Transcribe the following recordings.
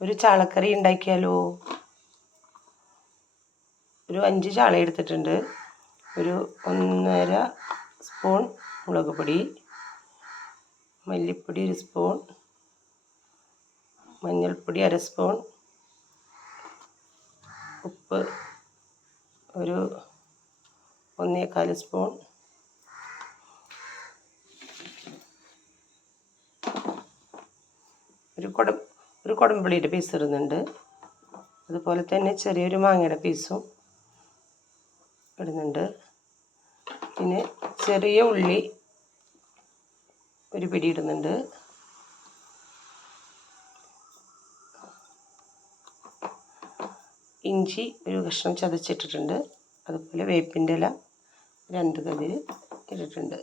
ഒരു ചാളക്കറി ഉണ്ടാക്കിയാലോ? ഒരു അഞ്ച് ചാള എടുത്തിട്ടുണ്ട്. ഒരു ഒന്നര സ്പൂൺ മുളക് പൊടി മല്ലിപ്പൊടി ഒരു സ്പൂൺ മഞ്ഞൾപ്പൊടി അര സ്പൂൺ ഉപ്പ് ഒരു ഒന്നേകാൽ സ്പൂൺ ഒരു കുടം ഒരു കുടംപുളിയുടെ പീസ് ഇടുന്നുണ്ട്. അതുപോലെ തന്നെ ചെറിയൊരു മാങ്ങയുടെ പീസും ഇടുന്നുണ്ട്. പിന്നെ ചെറിയ ഉള്ളി ഒരു പിടി ഇടുന്നുണ്ട്. ഇഞ്ചി ഒരു കഷ്ണം ചതച്ചിട്ടിട്ടുണ്ട്. അതുപോലെ വേപ്പിന്റെ ഇല രണ്ട് കതിര് ഇട്ടിട്ടുണ്ട്.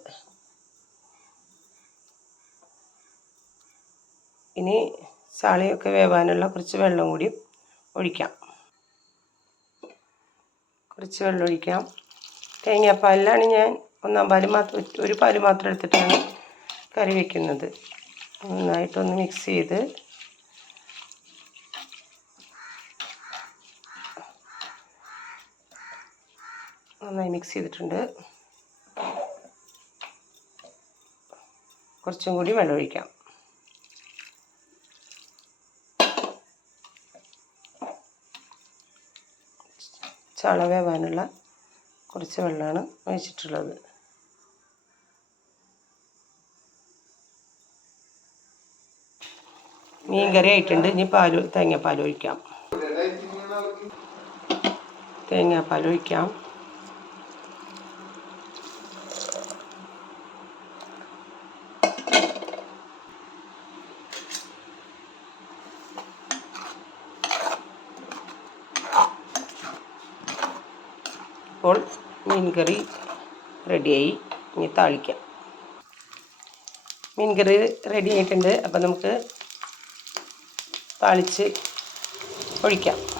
ഇനി ചാളയൊക്കെ വേവാനുള്ള കുറച്ച് വെള്ളം കൂടി ഒഴിക്കാം. കുറച്ച് വെള്ളം ഒഴിക്കാം. തേങ്ങാപ്പാലിലാണ് ഞാൻ ഒന്നാം പാൽ മാത്രം ഒരു പാൽ മാത്രം എടുത്തിട്ടാണ് കറി വയ്ക്കുന്നത് നന്നായിട്ടൊന്ന് മിക്സ് ചെയ്ത് നന്നായി മിക്സ് ചെയ്തിട്ടുണ്ട്. കുറച്ചും കൂടി വെള്ളം ഒഴിക്കാം. ചാള വേവാനുള്ള കുറച്ച് വെള്ളമാണ് ഒഴിച്ചിട്ടുള്ളത്. മീൻ കറി ആയിട്ടുണ്ട്. ഇനി പാൽ തേങ്ങാപ്പാൽ ഒഴിക്കാം. തേങ്ങാപ്പാൽ ഒഴിക്കാം. ഇപ്പോൾ മീൻകറി റെഡിയായി. ഇനി താളിക്കാം. മീൻകറി റെഡി ആയിട്ടുണ്ട്. അപ്പം നമുക്ക് താളിച്ച് ഒഴിക്കാം.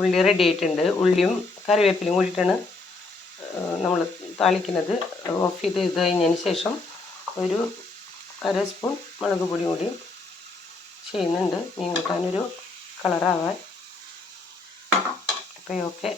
ഉള്ളി റെഡി ആയിട്ടുണ്ട്. ഉള്ളിയും കറിവേപ്പിലയും കൂടിയിട്ടാണ് നമ്മൾ താളിക്കുന്നത്. ഓഫ് ചെയ്ത് ഇത് കഴിഞ്ഞതിന് ശേഷം ഒരു അര സ്പൂൺ മുളക് പൊടി കൂടി ചെയ്യുന്നുണ്ട്. മീൻ കൂട്ടാനൊരു കളറാവാൻ അപ്പോൾ ഓക്കെ